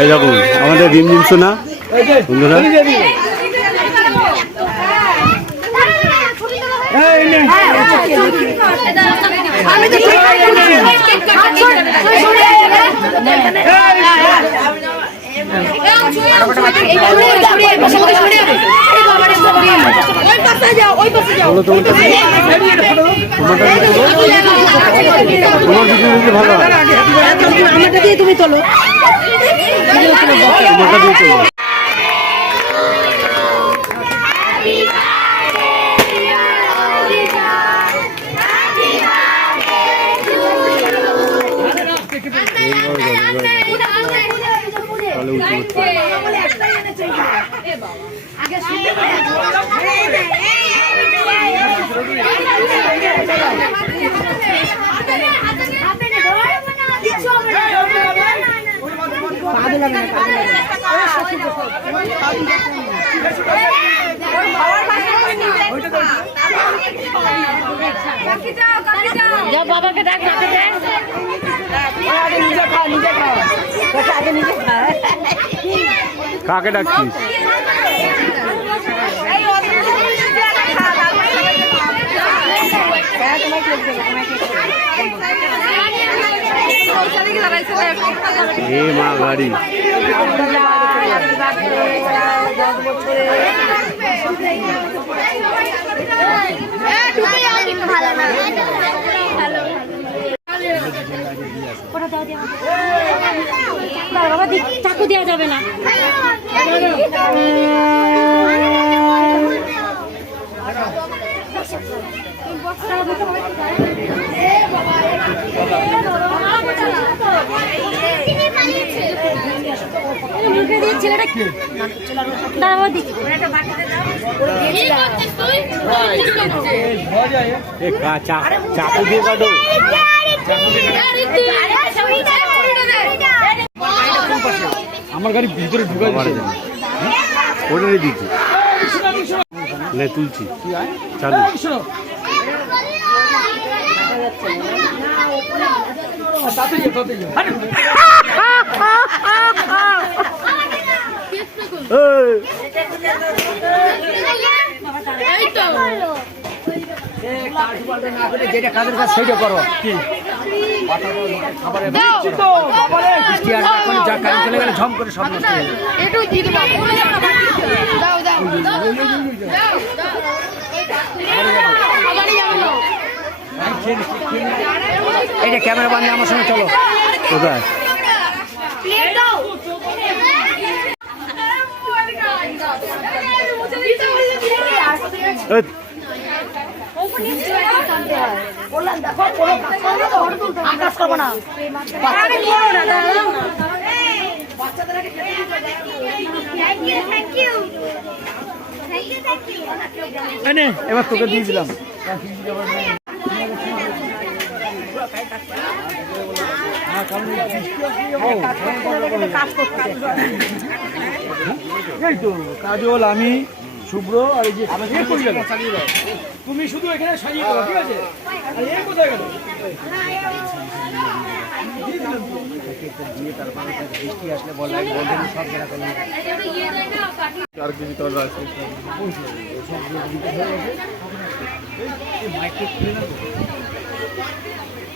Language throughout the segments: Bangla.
এই দেখুন আমাদের রিমঝিম সোনা বন্ধুরা। তুমি তোলো বাবাকে ডাক কাকে ডাকছিস? এ মা গাড়ি বাবা চাকু দেওয়া যাবে না। ছেলেটা চাকু দিয়ে কাটো। আমার গাড়ি ভিতরে ঢুকাই ওটাই দিচ্ছি তুলছি চালু। যেটা কাজের কাজ সেইটা করো কি যা কাজ চলে গেলে ঝম করে সব নষ্ট হয়ে এইটা ক্যামেরা বান্ধে আমার সঙ্গে চলো। কোথায়? এবার তোকে দিয়ে দিলাম। এই তো কাজল, আমি, শুভ্র আর এই যে তুমি শুধু এখানে সাজিয়ে দাও, ঠিক আছে? আর এই কোথায় গেল? বৃষ্টি আসলে বল সব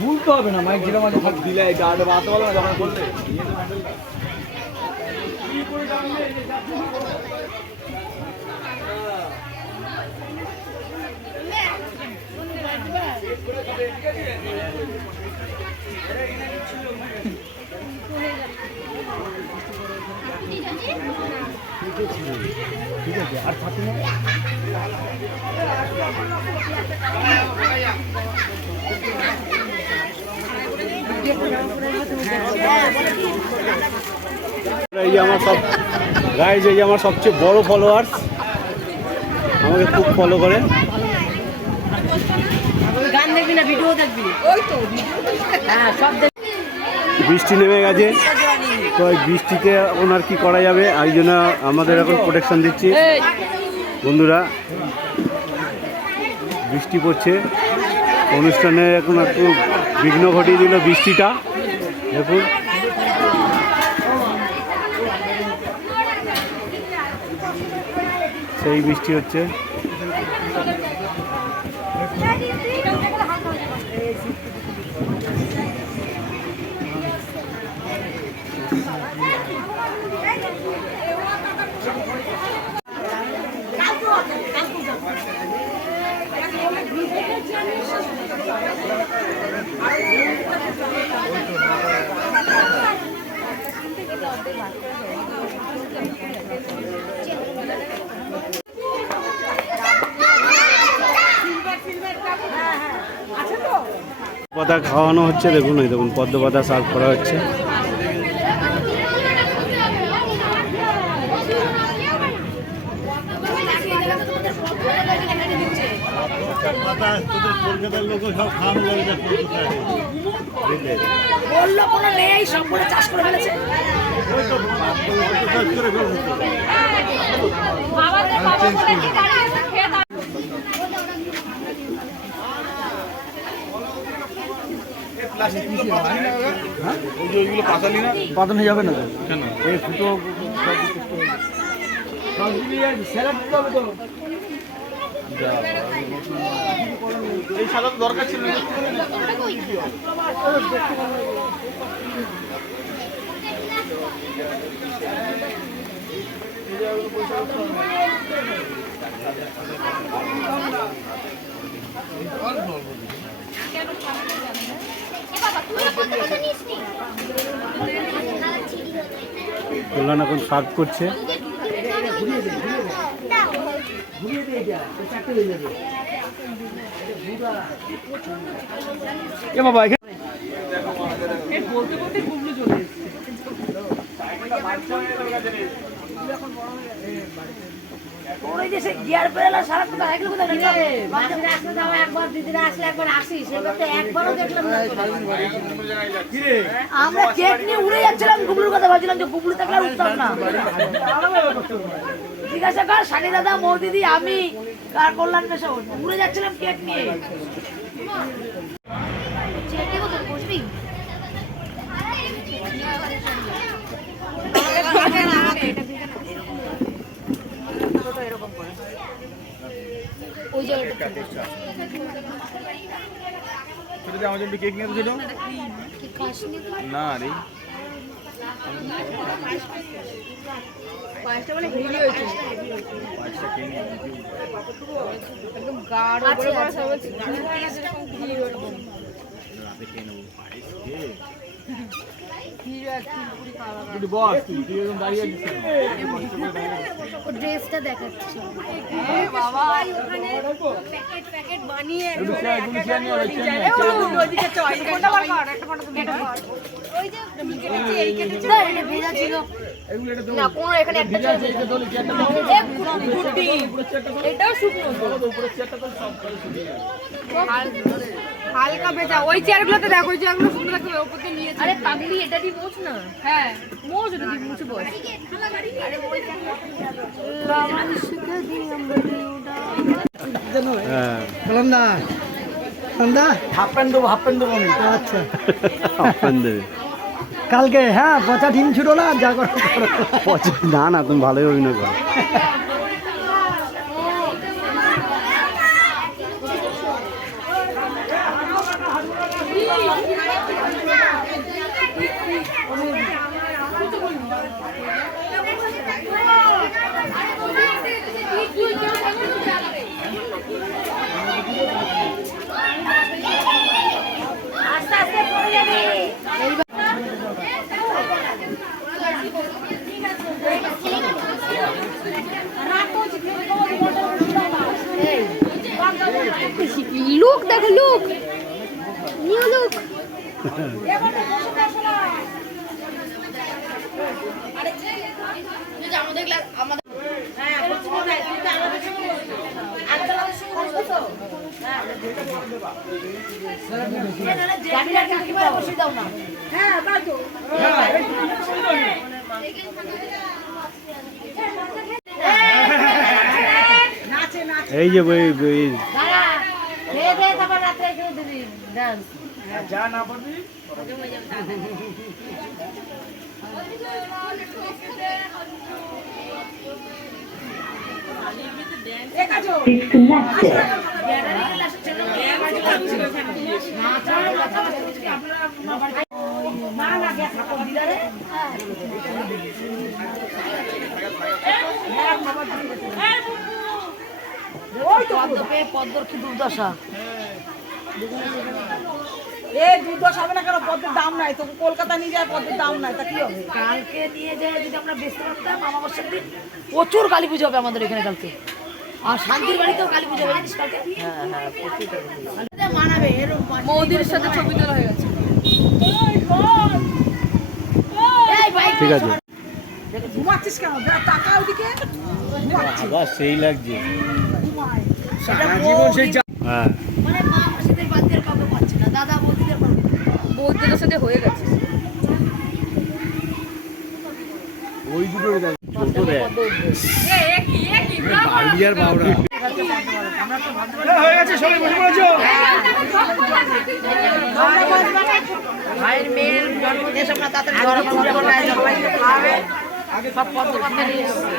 ভুলতে হবে না, মাইক যেটা মাঝে দিলে গার্ড বাঁধতে পারবে না যখন বললে ঠিক আছে। আর থাকি না এই যে আমার সব গাইজ, এই যে আমার সবচেয়ে বড় ফলোয়ার্স, আমাকে খুব ফলো করে। গান দেখবি না ভিডিও দেখবি? ওই তো হ্যাঁ সব বৃষ্টি নেমে গেছে, তো এই বৃষ্টিতে ওনার কি করা যাবে, এই জন্য আমাদের এখন প্রোটেকশন দিচ্ছি বন্ধুরা। বৃষ্টি পড়ছে, অনুষ্ঠানে এখন একটু বিঘ্ন ঘটিয়ে দিল বৃষ্টিটা। দেখুন সেই বৃষ্টি হচ্ছে। পাতা খাওয়ানো হচ্ছে, দেখুন এই দেখুন পদ্ম পাতা সার্ভ করা হচ্ছে। বললো কোনো নেই, সবগুলো চাষ করে ফেলেছে। পাতানো যাবে না কেন? এই ফুটো এই সাদা দরকার ছিল না। কল্যাণ এখন সার্ভ করছে। এ বাবা এখানে বলতে বলতে গুবলু চলে এসেছে। ওই যে সে গিয়ার পেরালা সারা কথা এগুলো কোথায় গেল? মাসিরা আসলে যাও একবার, দিদিরা আসলে একবার আসি, সেবার তো একবারও দেখলাম না। আমরা কেক নিয়ে উড়ে যাচ্ছিলাম, গুবলুর কথা ভাবছিলাম যে গুবলু থাকলে আর উঠতাম না। জিজ্ঞাসা কর সানি দাদা, মৌদিদি, আমি কার কল্যাণ মেশো উড়ে যাচ্ছিলাম কেক নিয়ে। আমার জন্য কেক নিয়ে ছিল না রে, পাঁচটা মানে হেভি হয়েছে, একদম গাঢ় করে বসা হচ্ছে, এরকম ভিড় এরকম ড্রেসটা দেখাচ্ছি বাবা, ওখানে প্যাকেট প্যাকেট বানিয়ে ভেজা ছিল না কোনো, এখানে একটা এটাও শুকনো হালকা ভেজা। ওই চেয়ারগুলোতে দেখো, ওই চেয়ারগুলো শুকনো থাকবে, ওপরে নিয়ে। আরে পাগলি, এটা দিয়ে মোছ না। হ্যাঁ মোছ, এটা দিয়ে মুছে বস। হাফ প্যান্ট দেবো, হাফ প্যান্ট দেবো আমি। আচ্ছা কালকে হ্যাঁ পচা ডিম ছিল না, যা করো না না, তুমি ভালোই অভিনয় করো। আস্তে আস্তে পড়ে যাবে। লুক দেখো, লুক নিউ লুক। এই যে যা না পারবি disconnected. পদ্মর কি দুর্দশা দুর্দশা হবে না কেন? পদ্মের দাম নাই তো, কলকাতা নিয়ে যায় পদ্মের দাম নাই, তা কি হবে? কালকে নিয়ে যায় যদি আমরা বেচতে পারতাম অমাবস্যার দিন প্রচুর কালী পুজো হবে আমাদের এখানে কালকে। আর শান্তির বাড়িতেও কালী পুজো হবে জানিস কালকে। মানাবে এরকম মৌদির সাথে ছবি তোলা হয়ে গেছে। ঠিক আছে ঘুমাচ্ছিস কেন? টাকা ওইদিকে আবার সেই লাগছে। জীবন সেই হ্যাঁ মানে মা মাসিদের বাদ দিয়ে কাউকে পাচ্ছে না, দাদা বৌদিদের পাবে। বৌদিদের সাথে হয়ে গেছে। ওই দুটো ছোট দেখ আর বাউরা হয়ে গেছে, সবাই বসে পড়েছো। ভাইয়ের মেয়ের জন্মদিন সব না তাড়াতাড়ি ঘরে পুজো করবে, সবাইকে খাওয়াবে। সব পদ্ম পাতা নিয়ে এসেছে।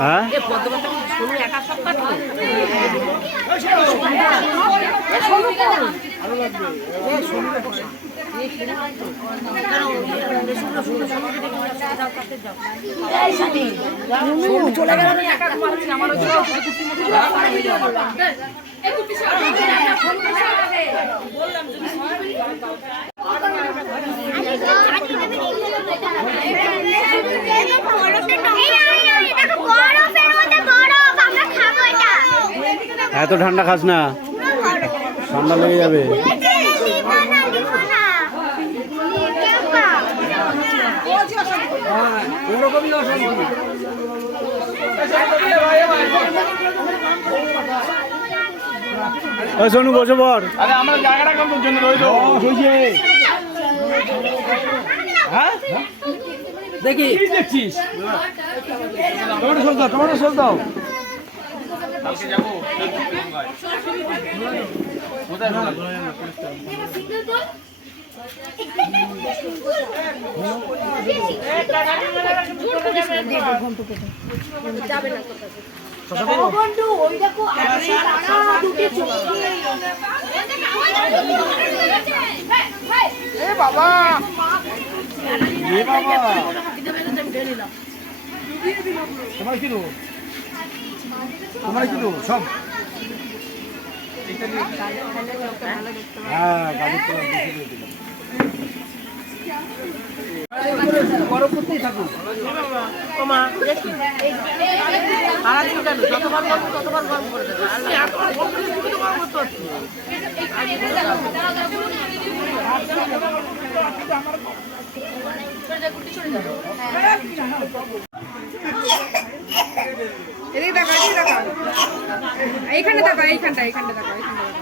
হ্যাঁ এ পদ্ম পাতা শুরু একা সপ্তাহ তো। চলে গেল এত ঠান্ডা খাস না, ঠান্ডা লেগে যাবে। ওরকমই অশান্তি। সোনু বসে পড়। আরে আমরা জায়গাটা কম জন্য রইলো হইছে। হ্যাঁ দেখি কি দেখছিস? টমেটো সস দাও, টমেটো সস দাও। কালকে যাব কোথায় বন্ধু ওই দেখো বাবা তোমার কি দেবো, তোমার কি দেবো সব? হ্যাঁ গাড়ি তো গরম করতেই থাকুন। সারাদিন কেন যতবার গরম ততবার গরম করে দেবে। এদিকে দেখো, এদিকে দেখো, এইখানে দেখো, এইখানটা এইখানটা দেখো, এইখানটা দেখো।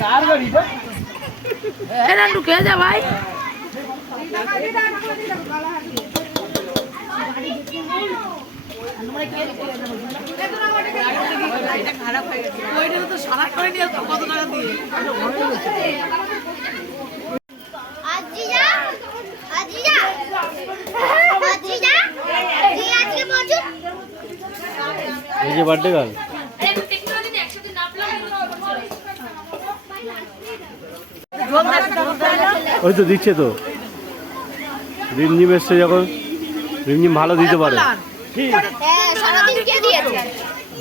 কার গাড়ি ভাই? নান্টু খেয়ে যা ভাই। ওইটা তো সারা করে নিয়ে কত টাকা দিয়ে এই যে বার্থডে গার্ল, ওই তো দিচ্ছে তো। রিমঝিম এসছে যখন, রিমঝিম ভালো দিতে পারে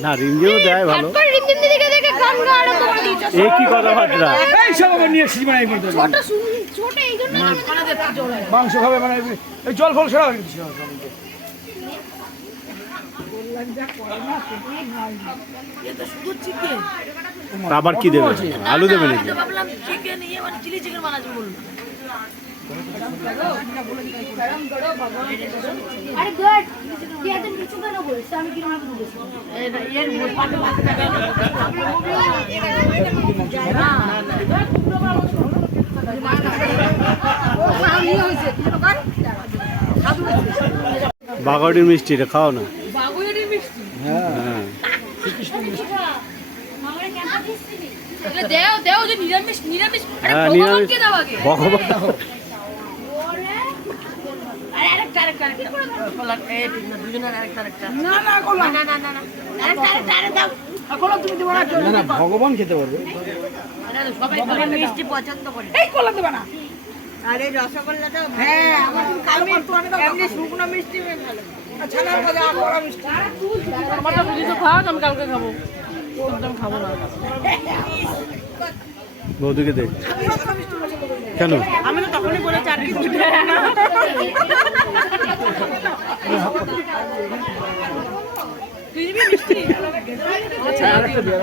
না, রিমঝিমও দেয় ভালো। এ কি কথাবার্তা? এই সব আবার নিয়ে এসেছি মানে মাংস খাবে মানে এই জল ফল সরা হয়ে গেছে। আবার কি দেবে? আলু দেবে নাকি? ভাবলাম চিকেন ইয়ে মানে চিলি চিকেন বানাচ্ছি বললো। আরে গুড তুই এত নিচু কেন বলছিস? আমি কি রকম বলছি? এর পাটে পাটে বাঘাটির মিষ্টি এটা খাও না। বাগুইয়ের মিষ্টি, হ্যাঁ এগুলো দেও যে নিরামিষ নিরামিষ আরে হ্যাঁ, ভগবানকে দাও আগে ভগবান আরে আরেকটা কলার এই দুজনের আরেকটা না না কলা না না না না আরেকটা দাও কলা তুমি দেবো না না না ভগবান খেতে পারবে সবাই মিষ্টি পছন্দ করে এই কলা দেবে না আরে রসগোল্লা দাও হ্যাঁ আমার তুমি কালো পাত্র আনে দাও এমনি শুকনো মিষ্টি ভালো ছানার ভাজা কলা মিষ্টি আমারটা বুঝি তো খাওয়া আমি কালকে খাবো একদম খাবো না বৌদিকে দে কেন আমি তো তখনই বলেছি আর কিছু না তুই দিবি মিষ্টি আচ্ছা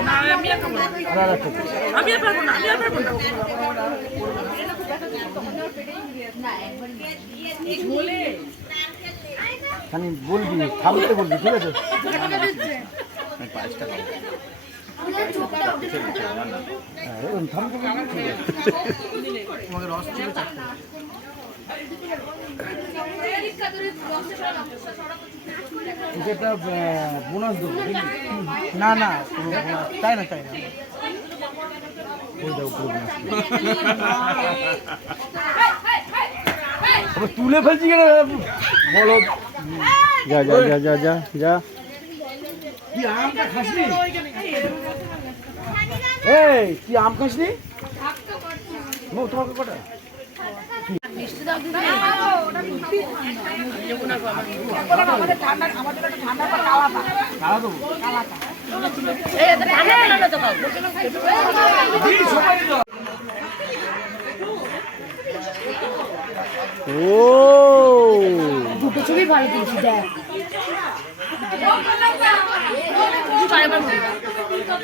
না আমি আর খাবো না আমি আর পারবো না আমি আর পারবো না খানি বলবি থামতে বলবি ঠিক আছে একটা বোনাস দেবো না না তাই না তুলে ফেলছি কেন বলো যা যা যা যা যা যা কি আমটা খাসনি এই কি আম খাসনি তোমাকে কটা ও দুটো ছবি ভালো দিয়েছি দেখ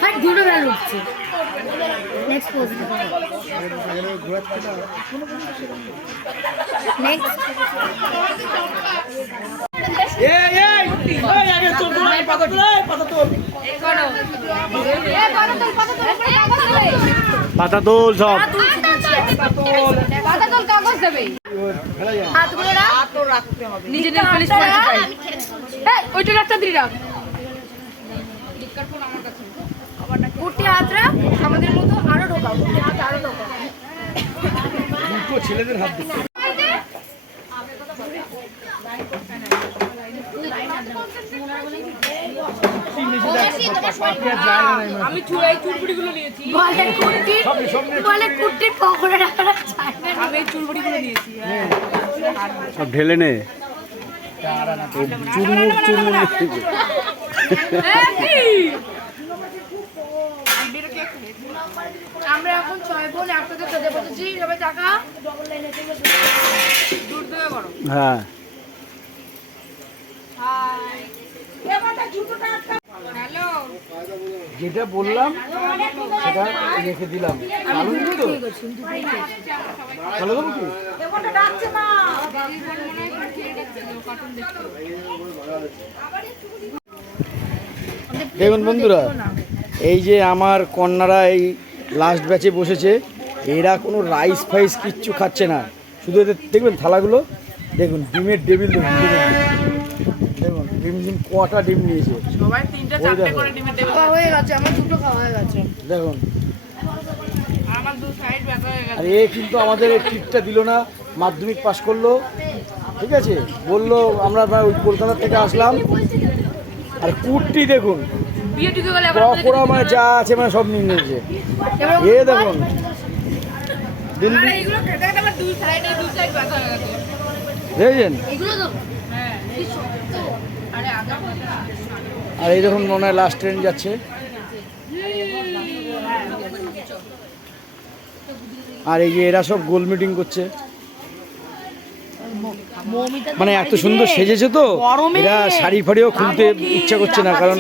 হ্যাঁ দুটো ভালো উঠছে নেক্সট পোজ নেক্সট পাতা তোল সব কাগজ দেবে হাতগুলো রাখতে হবে নিজে নেল পলিশ করতে চাই এই ওইটা একটা দিই রাখ কুটি হাত রাখ আমাদের মতো আরো ঢোকাও কুটি হাত আরো ঢোকাও দুটো ছেলেদের হাত দিচ্ছে আমি চুড়াই চুরপুড়িগুলো নিয়েছি বলে কুটির পকোড়া রাখা আমি এই চুরপুড়িগুলো নিয়েছি সব ঢেলে নে চুরমুর চুরমুর আমরা এখন 6 বোন একসাথে সাজে বসেছি সবাই টাকা দূর থেকে করো হ্যাঁ হাই হ্যালো যেটা বললাম সেটা রেখে দিলাম আলু দিবি তো ভালো দেবো কি দেখুন বন্ধুরা এই যে আমার কন্যারা এই লাস্ট ব্যাচে বসেছে এরা কোনো রাইস ফাইস কিচ্ছু খাচ্ছে না শুধু এদের দেখবেন থালাগুলো দেখুন ডিমের টেবিল দেখুন দেখুন ডিম কটা ডিম নিয়েছে সবাই 3টা 4টে করে ডিমের টেবিল খাওয়া হয়ে গেছে আমার দুটো খাওয়া হয়ে গেছে দেখুন আমার দু সাইড ব্যথা হয়ে গেছে আর এ কিন্তু আমাদের এই ট্রিটটা দিল না মাধ্যমিক পাশ করলো ঠিক আছে বললো আমরা ওই কলকাতা থেকে আসলাম আর কুটটি দেখুন বিয়ে ঢুকে গেলে পকোড়া মানে যা আছে মানে সব নিয়ে নিয়েছে এ দেখুন দিন আরে এগুলো খেতে খেতে আমার দুই সাইড ব্যথা হয়ে গেছে দেখেছেন এগুলো তো হ্যাঁ আরে আগা আর এই দেখুন মনে হয় লাস্ট ট্রেন যাচ্ছে আর এই যে এরা সব গোল মিটিং করছে মানে এত সুন্দর সেজেছে তো এরা শাড়ি ফাড়িও খুলতে ইচ্ছা করছে না কারণ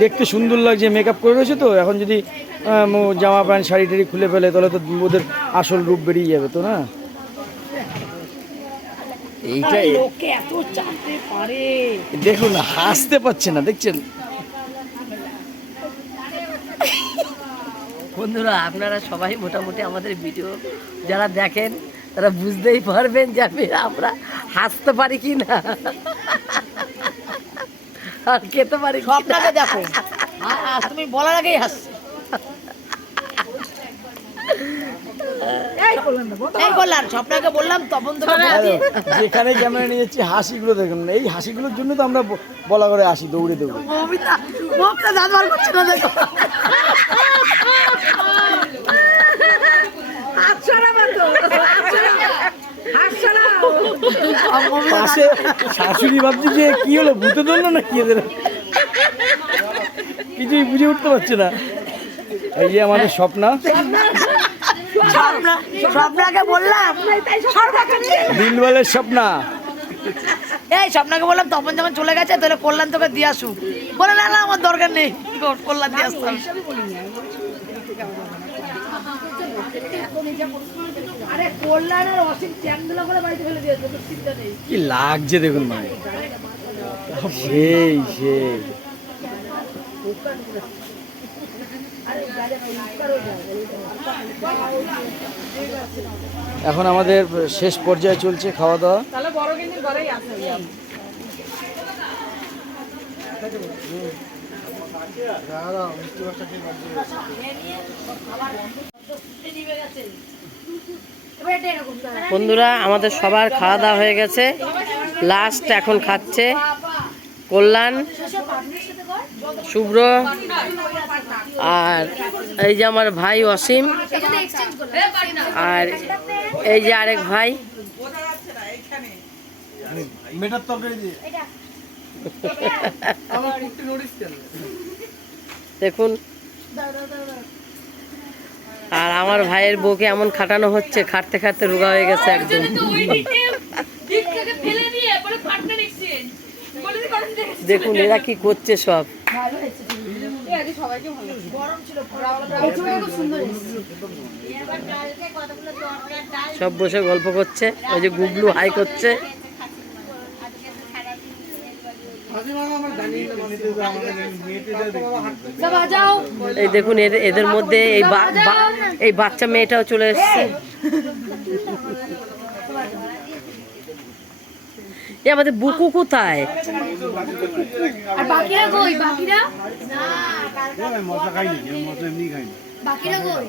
দেখতে সুন্দর লাগছে মেকআপ করে রয়েছে তো এখন যদি জামা প্যান্ট শাড়ি টাড়ি খুলে ফেলে তাহলে তো ওদের আসল রূপ বেরিয়ে যাবে তো না এইটাই এত চাপতে পারে দেখুন হাসতে পারছে না দেখছেন বন্ধুরা আপনারা সবাই মোটামুটি আমাদের ভিডিও যারা দেখেন তারা বুঝতেই পারবেন যে আমরা হাসতে পারি কি না আর খেতে পারি সবটাকে দেখো তুমি বলার আগেই হাসছে। এই বললাম স্বপ্নাকে বললাম তপন তোকে বলে দিয়ে যেখানে ক্যামেরা নিয়ে যাচ্ছি হাসিগুলো দেখুন, এই হাসিগুলোর জন্য তো আমরা বলা করে আসি দৌড়ে দৌড়ে। মমিতা মুখটা দাঁত বার করছে না দেখো। পাশে শাশুড়ি ভাবছি যে কি হলো, ভূতে ধরলো না কি এদের, কিছুই বুঝে উঠতে পারছে না। এই যে আমাদের স্বপ্না, স্বপ্নাকে বললাম দিলওয়ালের স্বপ্না। এই স্বপ্নাকে বললাম তপন যখন চলে গেছে তাহলে কল্যাণ তোকে দিয়ে আসুক, বলে না না আমার দরকার নেই, কল্যাণ দিয়ে আসতাম। আরে কল্যাণ আর অসীম চ্যাংদোলা করে বাড়িতে ফেলে দিয়েছে, তোর চিন্তা নেই। কি লাগছে দেখুন মানে, সেই সেই। এখন আমাদের শেষ পর্যায়ে চলছে খাওয়া দাওয়া। তাহলে বড় কিন্তু ঘরেই আছে। বন্ধুরা আমাদের সবার খাওয়া দাওয়া হয়ে গেছে, লাস্ট এখন খাচ্ছে কল্যাণ, শুভ্র আর এই যে আমার ভাই অসীম আর এই যে আরেক ভাই। দেখুন, আর আমার ভাইয়ের বউকে এমন খাটানো হচ্ছে, খাটতে খাটতে রোগা হয়ে গেছে একদম। দেখুন এরা কি করছে সব। সব বসে গল্প করছে, ওই যে গুবলু হাই করছে। এই দেখুন এদের মধ্যে এই বাচ্চা মেয়েটাও চলে এসছে। আমাদের বুকু কোথায়? আর বাকিরা কই? বাকিরা মশলা খাইনি, মশলা এমনি খাইনি। বাকিরা কই?